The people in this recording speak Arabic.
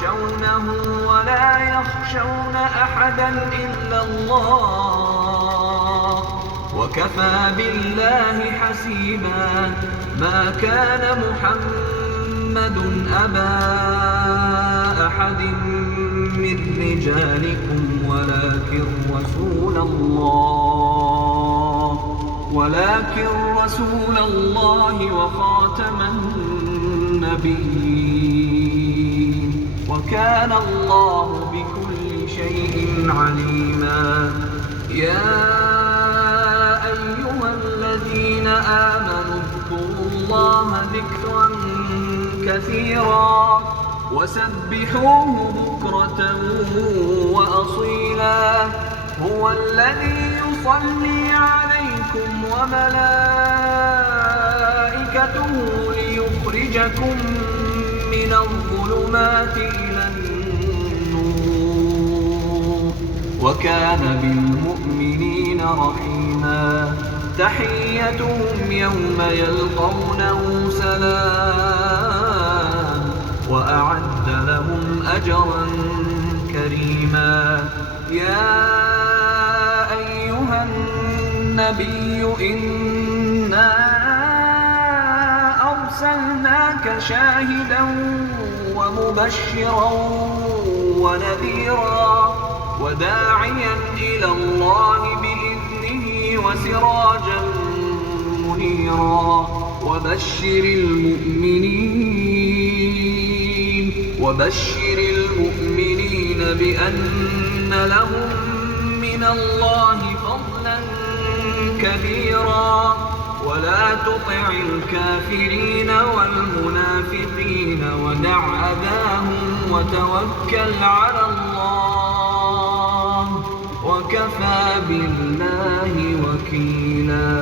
يخشونه ولا يخشون أحدا إلا الله وكفى بالله حسيبا. ما كان محمد أبا أحد من رجالكم ولكن رسول الله وخاتم النبيين وكان الله بكل شيء عليما. يا أيها الذين آمنوا اذكروا الله ذكرا كثيرا وسبحوه بكرة وأصيلا. هو الذي يصلي عليكم وملائكته ليخرجكم من الظلمات إلى النور وكان بالمؤمنين رحيما. تحيتهم يوم يلقونه سلام وأعد لهم أجرا كريما. يا أيها النبي إنا أرسلناك شاهدا ومبشرا ونذيرا وداعيا إلى الله بإذنه وسراجا منيرا. وبشر المؤمنين بأن لهم من الله فضلا كبيرا. ولا تطع الكافرين والمنافقين ودع أذاهم وتوكل على الله وكفى بالله وكيلا.